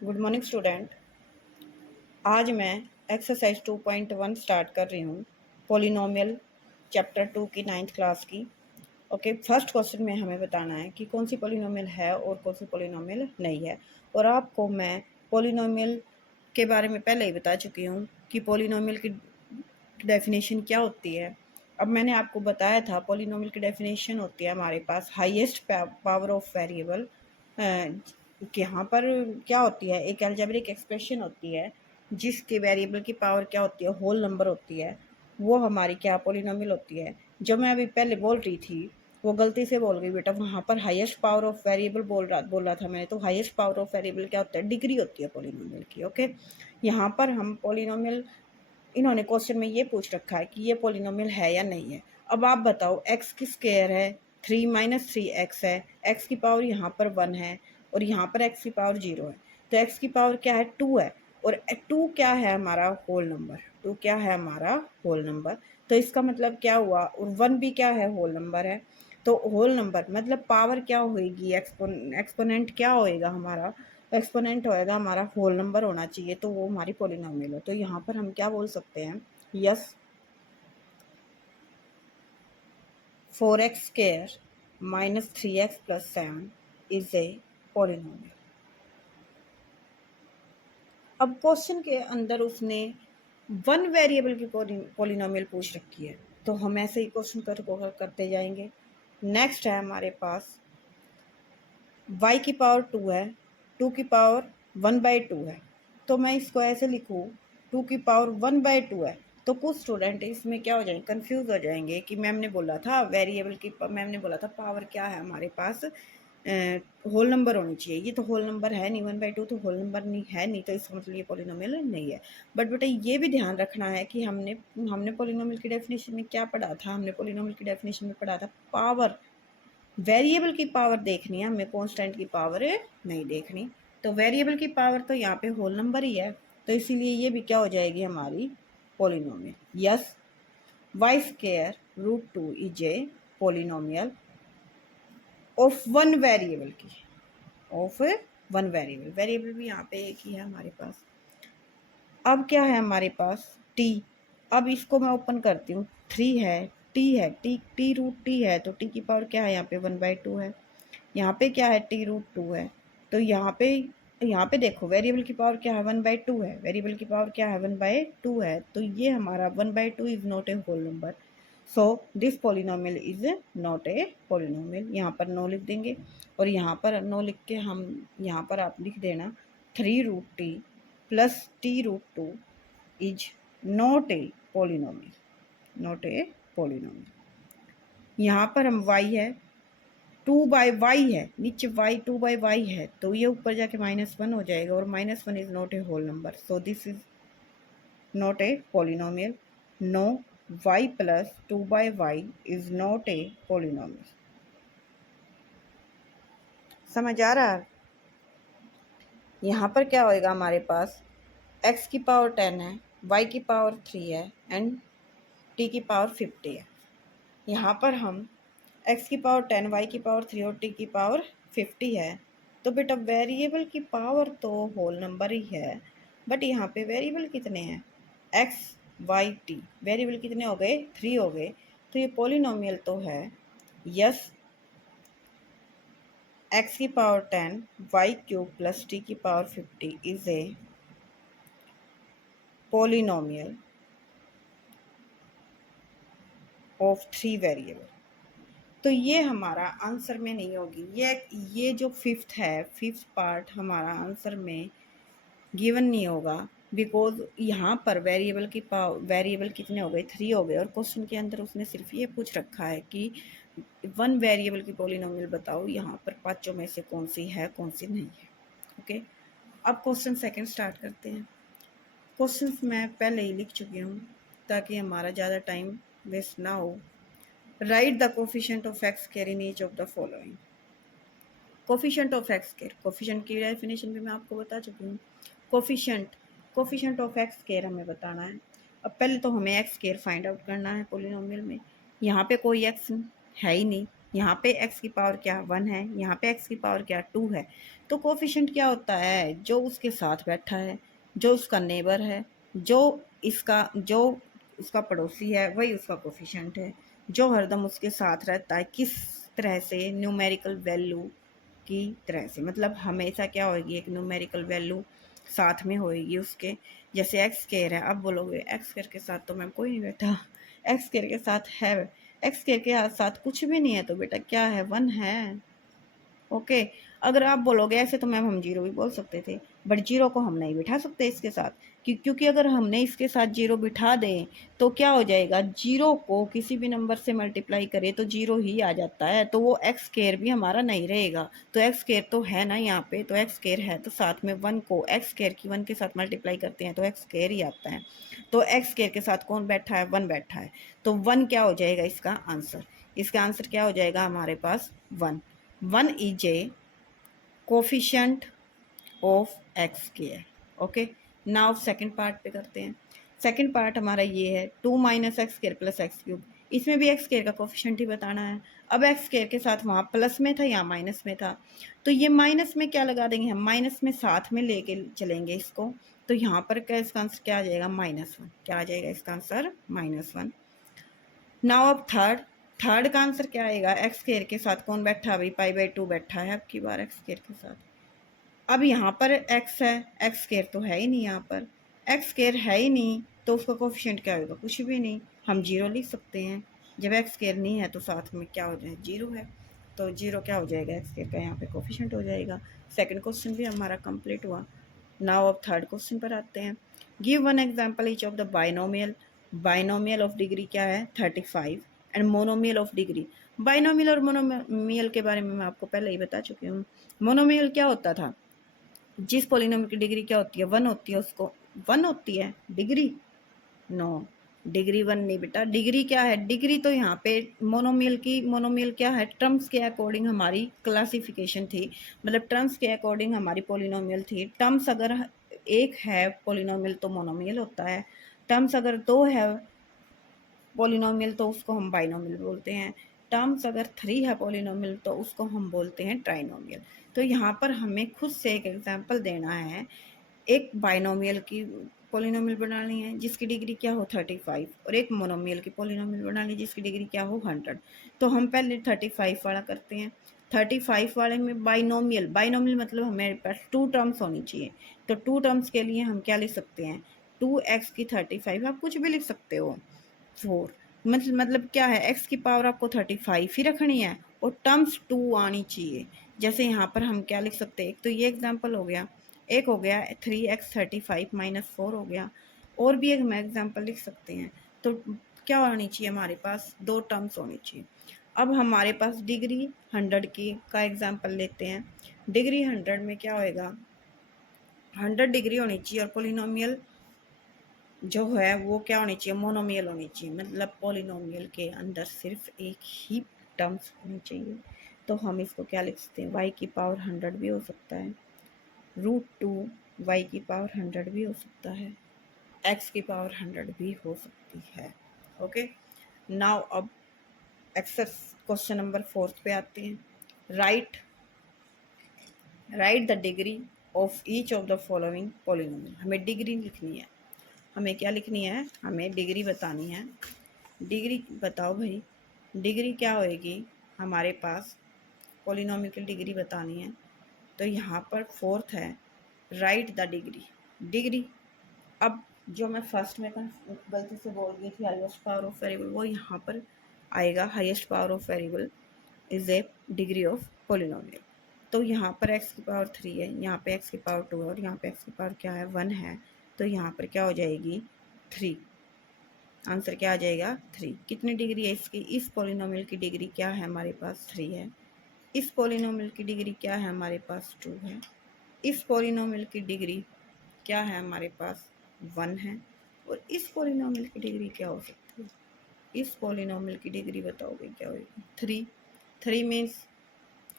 Good morning student. आज मैं exercise 2.1 start कर रही हूँ, पोलिनोमियल चैप्टर 2 की 9th क्लास की। ओके, फर्स्ट क्वेश्चन में हमें बताना है कि कौन सी पोलिनोमियल है और कौन सी पोलिनोमियल नहीं है। और आपको मैं पोलिनोमियल के बारे में पहले ही बता चुकी हूँ कि पोलिनोमियल की डेफिनेशन क्या होती है। अब मैंने आपको बताया था पोलिनोमियल की डेफिनेशन होती है हमारे पास हाईएस्ट पावर ऑफ वेरिएबल। यहाँ पर क्या होती है, एक अलजेब्रिक एक्सप्रेशन होती है जिसके वेरिएबल की पावर क्या होती है, होल नंबर होती है, वो हमारी क्या पोलिनोमियल होती है। जो मैं अभी पहले बोल रही थी वो गलती से बोल गई बेटा, वहाँ पर हाईएस्ट पावर ऑफ वेरिएबल बोला था मैंने, तो हाईएस्ट पावर ऑफ वेरिएबल क्या होता है, डिग्री होती है पोलिनोमियल की। ओके, यहाँ पर हम पोलिनोमियल, इन्होंने क्वेश्चन में ये पूछ रखा है कि ये पोलिनोमियल है या नहीं है। अब आप बताओ, एक्स की स्क्वायर है 3 - 3x है, एक्स की पावर यहाँ पर 1 है और यहाँ पर एक्स की पावर 0 है, तो एक्स की पावर क्या है, 2 है। और 2 क्या है हमारा होल नंबर, 2 क्या है हमारा होल नंबर। तो इसका मतलब क्या हुआ, और 1 भी क्या है, होल नंबर है। तो होल नंबर मतलब पावर क्या होगी, एक्सपोनेंट क्या होएगा हमारा, एक्सपोनेंट होएगा हमारा होल नंबर होना चाहिए, तो वो हमारी पोलिनोमियल है। तो यहाँ पर हम क्या बोल सकते हैं, yes 4x² - 3x + 7 is a polynomial. अब क्वेश्चन के अंदर उसने 1 वेरिएबल की पोलिनोमियल पूछ रखी है, तो हम ऐसे ही क्वेश्चन करते जाएंगे। नेक्स्ट है हमारे पास y की पावर 2 है, 2 की पावर 1/2 है, तो मैं इसको ऐसे लिखूँ 2 की पावर 1/2 है। तो कुछ स्टूडेंट इसमें क्या हो जाएंगे, कंफ्यूज हो जाएंगे कि मैम ने बोला था वेरिएबल की, मैम ने बोला था पावर क्या है हमारे पास, होल नंबर होनी चाहिए। ये तो होल नंबर है नहीं, 1/2 तो होल नंबर नहीं है, नहीं तो इसका मतलब ये पोलिनोमियल नहीं है। बट बेटा ये भी ध्यान रखना है कि हमने पोलिनोमियल की डेफिनेशन में क्या पढ़ा था, हमने पोलिनोमियल की डेफिनेशन में पढ़ा था पावर, वेरिएबल की पावर देखनी है हमें, कांस्टेंट की पावर नहीं देखनी। तो वेरिएबल की पावर तो यहाँ पे होल नंबर ही है, तो इसीलिए ये भी क्या हो जाएगी हमारी polynomial. Yes y² √2 is a polynomial of 1 variable की, ऑफ 1 वेरिएबल, वेरिएबल भी यहाँ पे एक ही है हमारे पास। अब क्या है हमारे पास t, अब इसको मैं ओपन करती हूँ, 3 है, t है, t√t है, तो t की पावर क्या है यहाँ पे 1/2 है। यहाँ पे क्या है t√2 है, तो यहाँ पे देखो वेरिएबल की पावर क्या है 1/2 है, वेरिएबल की पावर क्या है 1/2 है, तो ये हमारा 1/2 is not a whole number, so this polynomial is not a polynomial. यहाँ पर नो लिख देंगे, और यहाँ पर नो लिख के हम यहाँ पर आप लिख देना 3√t + t√2 is not a polynomial, not a polynomial. यहाँ पर हम y है 2/y है, नीचे y 2/y है, तो ये ऊपर जाके -1 हो जाएगा, और -1 is not a whole number, so this is not a polynomial. No y + 2/y is not a polynomial. समझ आ रहा है। यहाँ पर क्या होएगा हमारे पास, x की पावर 10 है, y की पावर 3 है एंड t की पावर 50 है। यहाँ पर हम x की पावर 10, y की पावर 3 और t की पावर 50 है, तो बेटा वेरिएबल की पावर तो होल नंबर ही है, बट यहाँ पे वेरिएबल कितने हैं, x y t, वेरिएबल कितने हो गए, 3 हो गए, तो ये पोलिनोमियल तो है। यस x की पावर 10 y³ + t की power 50 is a polynomial of 3 variable. तो ये हमारा आंसर में नहीं होगी, ये जो फिफ्थ पार्ट हमारा आंसर में गिवन नहीं होगा, बिकॉज यहाँ पर वेरिएबल कितने हो गए, 3 हो गए, और क्वेश्चन के अंदर उसने सिर्फ ये पूछ रखा है कि 1 वेरिएबल की पोलिनोमियल बताओ, यहाँ पर पांचों में से कौन सी है कौन सी नहीं है। ओके, अब क्वेश्चन सेकंड स्टार्ट करते हैं। क्वेश्चन मैं पहले ही लिख चुकी हूँ ताकि हमारा ज़्यादा टाइम वेस्ट ना हो। Right the coefficient of x² in each of the following. Coefficient of x², coefficient की डेफिनेशन भी मैं आपको बता चुकी हूँ। कोफिशिएंट ऑफ x² हमें बताना है। अब पहले तो हमें x² फाइंड आउट करना है पोलिनोमियल में। यहाँ पे कोई x है ही नहीं, यहाँ पे x की पावर क्या 1 है, यहाँ पे x की पावर क्या 2 है। तो कोफिशिएंट क्या होता है, जो उसके साथ बैठा है, जो उसका नेबर है, जो उसका पड़ोसी है, वही उसका कोफिशिएंट है। जो हरदम उसके साथ रहता है, किस तरह से, न्यूमेरिकल वैल्यू की तरह से, मतलब हमेशा क्या होगी, एक न्यूमेरिकल वैल्यू साथ में होएगी उसके। जैसे एक्स स्क्वायर है, अब बोलोगे एक्स स्क्वायर के साथ तो मैम कोई नहीं बैठा, एक्स स्क्वायर के साथ है, एक्स स्क्वायर के साथ कुछ भी नहीं है, तो बेटा क्या है, 1 है। ओके। अगर आप बोलोगे ऐसे तो मैम हम जीरो भी बोल सकते थे, बट जीरो को हम नहीं बिठा सकते इसके साथ, क्योंकि अगर हमने इसके साथ जीरो बिठा दें तो क्या हो जाएगा, जीरो को किसी भी नंबर से मल्टीप्लाई करें तो जीरो ही आ जाता है, तो वो एक्स स्क्वायर भी हमारा नहीं रहेगा। तो एक्स स्क्वायर तो है ना यहाँ पे, तो एक्स स्क्वायर है तो साथ में 1 को एक्स स्क्वायर की 1 के साथ मल्टीप्लाई करते हैं तो एक्स स्क्वायर ही आता है। तो एक्स स्क्वायर के साथ कौन बैठा है, 1 बैठा है, तो 1 क्या हो जाएगा इसका आंसर। इसका आंसर क्या हो जाएगा हमारे पास 1। 1 is a coefficient of x square. Okay. Now second part पे करते हैं। सेकंड पार्ट हमारा ये है 2 minus x square plus x cube. इसमें भी एक्स स्क्वायर का कोफिशिएंट ही बताना है। अब एक्स स्क्वायर के साथ वहाँ प्लस में था, यहाँ माइनस में था, तो ये माइनस में क्या लगा देंगे हम, माइनस में साथ में लेके चलेंगे इसको। तो यहाँ पर क्या इसका आंसर क्या आ जाएगा, -1। क्या आ जाएगा इसका आंसर, -1। नाउ अब थर्ड का आंसर क्या आएगा, एक्स स्क्वायर के साथ कौन बैठा, अभी पाई/2 बैठा है अब की बार एक्स स्क्वायर के साथ। अब यहाँ पर x है, एक्स स्क्वायर तो है ही नहीं, यहाँ पर एक्स स्क्वायर है ही नहीं, तो उसका कोफिशिएंट क्या होगा, कुछ भी नहीं। हम जीरो लिख सकते हैं, जब एक्स स्क्वायर नहीं है तो साथ में क्या हो जाए, जीरो है, तो जीरो क्या हो जाएगा, एक्स स्क्वायर का यहाँ पे कोफिशिएंट हो जाएगा। सेकंड क्वेश्चन भी हमारा कंप्लीट हुआ। नाउ अब थर्ड क्वेश्चन पर आते हैं। Give one example each of the binomial. Binomial of degree क्या है, 35 and monomial of degree. Binomial और मोनोमियल के बारे में मैं आपको पहले ही बता चुकी हूँ। मोनोमियल क्या होता था, जिस पॉलिनोमियल की डिग्री क्या होती है, 1 होती है, उसको 1 होती है डिग्री, नो, डिग्री 1 नहीं बेटा। डिग्री क्या है, डिग्री तो यहाँ पे मोनोमियल क्या है, टर्म्स के अकॉर्डिंग हमारी क्लासिफिकेशन थी, मतलब टर्म्स के अकॉर्डिंग हमारी पॉलिनोमियल थी। टर्म्स अगर एक है पॉलिनोमियल तो मोनोमियल होता है, टर्म्स अगर दो है पॉलिनोमियल तो उसको हम बाइनोमियल बोलते हैं, टर्म्स अगर 3 है पॉलिनोमियल तो उसको हम बोलते हैं ट्राइनोमियल। तो यहाँ पर हमें खुद से एक एग्जांपल देना है, एक बाइनोमियल की पॉलिनोमियल बनानी है जिसकी डिग्री क्या हो 35, और एक मोनोमियल की पॉलिनोमियल बनानी है जिसकी डिग्री क्या हो 100। तो हम पहले 35 वाला करते हैं। 35 वाले में बाइनोमियल मतलब हमारे पास 2 टर्म्स होनी चाहिए, तो 2 टर्म्स के लिए हम क्या लिख सकते हैं, 2x की 35, आप कुछ भी लिख सकते हो, 4, मतलब क्या है, x की पावर आपको 35 ही रखनी है और टर्म्स 2 आनी चाहिए। जैसे यहाँ पर हम क्या लिख सकते हैं, एक तो ये एग्जांपल हो गया, एक हो गया 3x 35 - 4 हो गया, और भी एक हम एग्जांपल लिख सकते हैं। तो क्या होनी चाहिए, हमारे पास 2 टर्म्स होनी चाहिए। अब हमारे पास डिग्री 100 की का एग्जांपल लेते हैं। डिग्री 100 में क्या होएगा, 100 डिग्री होनी चाहिए, और पोलिनोमियल जो है वो क्या होनी चाहिए, मोनोमियल होनी चाहिए, मतलब पॉलिनोमियल के अंदर सिर्फ एक ही टर्म्स होनी चाहिए। तो हम इसको क्या लिख सकते हैं, y की पावर 100 भी हो सकता है, √2 y की पावर 100 भी हो सकता है, x की पावर 100 भी हो सकती है। ओके। नाउ अब एक्सरसाइज क्वेश्चन नंबर 4 पे आते हैं। Right the degree of each of the following polynomial. हमें डिग्री लिखनी है, हमें क्या लिखनी है, हमें डिग्री बतानी है। डिग्री बताओ भाई, डिग्री क्या होएगी हमारे पास, पॉलिनोमियल की डिग्री बतानी है। तो यहाँ पर फोर्थ है, राइट द डिग्री। डिग्री, अब जो मैं फर्स्ट में गलती से बोल गई थी, हाईएस्ट पावर ऑफ वेरिएबल, वो यहाँ पर आएगा, highest power of variable is a degree of polynomial. तो यहाँ पर x की पावर 3 है, यहाँ पे x की पावर 2 है, और यहाँ पे x की पावर क्या है, 1 है, तो यहाँ पर क्या हो जाएगी 3। आंसर क्या आ जाएगा 3। कितनी डिग्री है इसकी, इस पॉलिनोमियल की डिग्री क्या है हमारे पास 3 है, इस पॉलिनोमियल की डिग्री क्या है हमारे पास 2 है, इस पॉलिनोमियल की डिग्री क्या है हमारे पास 1 है, और इस पॉलिनोमियल की डिग्री क्या हो सकती है, इस पॉलिनोमियल की डिग्री बताओगे क्या होगी 3। 3 मीन्स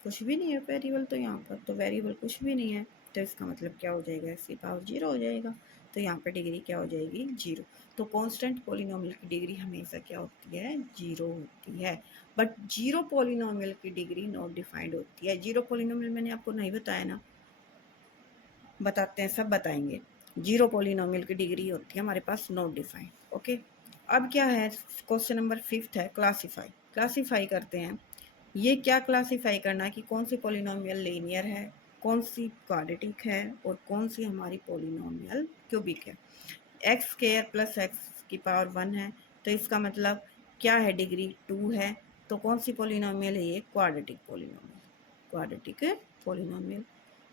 कुछ भी नहीं है वेरिएबल, तो यहाँ पर तो वेरिएबल कुछ भी नहीं है, तो इसका मतलब क्या हो जाएगा, एक्स की पावर 0 हो जाएगा। तो यहाँ पे डिग्री क्या हो जाएगी, 0। तो कांस्टेंट पॉलिनोमियल की डिग्री हमेशा क्या होती है, 0 होती है। बट जीरो पॉलिनोमियल की डिग्री नॉट डिफाइंड होती है। जीरो पॉलिनोमियल मैंने आपको नहीं बताया ना, बताते हैं, सब बताएंगे। जीरो पॉलिनोमियल की डिग्री होती है हमारे पास नॉट डिफाइंड। ओके, अब क्या है, क्वेश्चन नंबर 5 है, क्लासीफाई। क्लासीफाई करते हैं। ये क्या क्लासीफाई करना है कि कौन सी पॉलिनोमियल लीनियर है, कौन सी क्वाड्रेटिक है, और कौन सी हमारी पॉलिनोमियल क्यूबिक है। एक्स स्क्वायर प्लस एक्स की पावर 1 है, तो इसका मतलब क्या है, डिग्री 2 है। तो कौन सी पॉलिनोमियल है ये, क्वाड्रेटिक पॉलिनोमियल, क्वाड्रेटिक पॉलिनोमियल।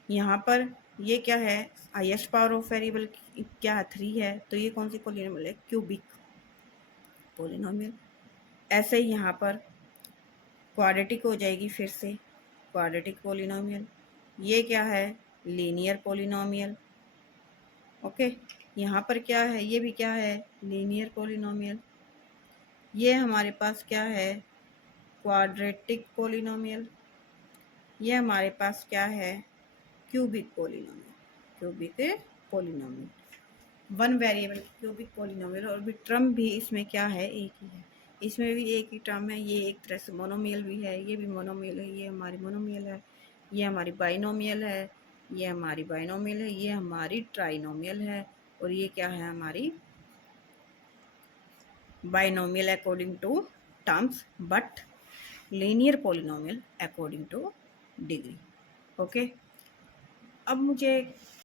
यहाँ पर ये क्या है, हाईएस्ट पावर ऑफ वेरिएबल क्या है, 3 है, तो ये कौन सी पॉलिनोमियल है, क्यूबिक पॉलिनोमियल। ऐसे ही यहाँ पर क्वाड्रेटिक हो जाएगी, फिर से क्वाड्रेटिक पॉलिनोमियल। ये क्या है, लीनियर पॉलिनोमियल। ओके, यहाँ पर क्या है, ये भी क्या है, लीनियर पॉलिनोमियल। ये हमारे पास क्या है, क्वाड्रेटिक पॉलिनोमियल। ये हमारे पास क्या है, cubic polynomial, cubic polynomial. One variable cubic polynomial. और भी टर्म भी इसमें क्या है, एक ही है, इसमें भी एक ही टर्म है। ये एक तरह से मोनोमियल भी है, ये भी मोनोमियल है, ये हमारी मोनोमियल है, ये हमारी बाइनोमियल है, ये हमारी बाइनोमियल है, ये हमारी ट्राइनोमियल है, और ये क्या है, हमारी binomial according to terms, but linear polynomial according to degree. Okay, अब मुझे